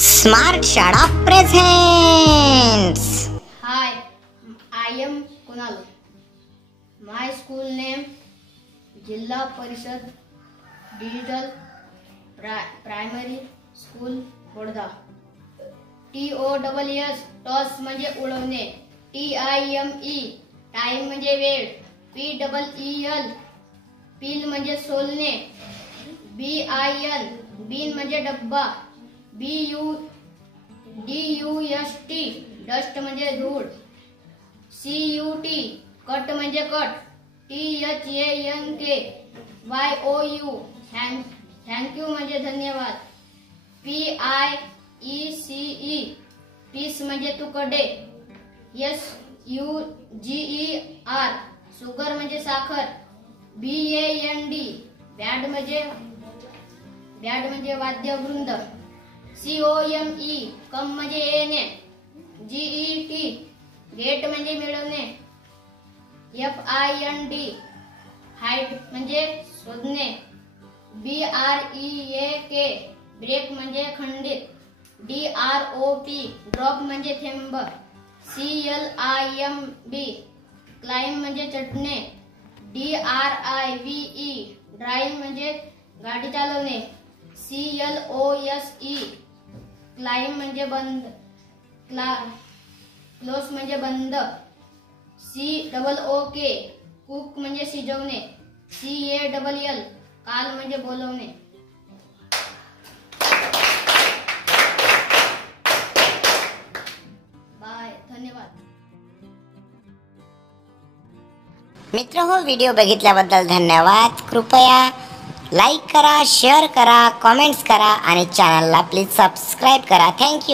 Smart शाळा presents. Hi, I am Kunal. My school name Jilla Parishad Digital Primary School Bodda. TOSS toss म्हणजे उडवणे. TIME time म्हणजे वेळ. PEEL peel म्हणजे सोलणे. BIN bin म्हणजे डब्बा. DUST डस्ट म्हणजे धूळ. CUT कट म्हणजे कट. THANK YOU थँक्यू म्हणजे धन्यवाद. PIECE पीस म्हणजे तुकडे. SUGER सुगर म्हणजे साखर. BAND बँड म्हणजे वाद्यवृंद. COME कम म्हणजे येणे. GET गेट म्हणजे मिळवणे. FIND हाईट म्हणजे शोधणे. BREAK ब्रेक म्हणजे खंडित. DROP ड्रॉप म्हणजे थेंब. CLIMB क्लाइंब म्हणजे चढणे. DRIVE ड्राईव्ह म्हणजे गाडी चालवणे. CLOSE क्लाइंब म्हणजे बंद. क्लोज म्हणजे बंद. COOK कुक म्हणजे शिजवणे. CALL काल म्हणजे बोलवणे. बाय, धन्यवाद. मित्र हो, व्हिडिओ बघितल्याबद्दल धन्यवाद. कृपया लाईक करा, शेअर करा, कमेंट्स करा आणि चॅनलला प्लीज सबस्क्राईब करा. थँक्यू.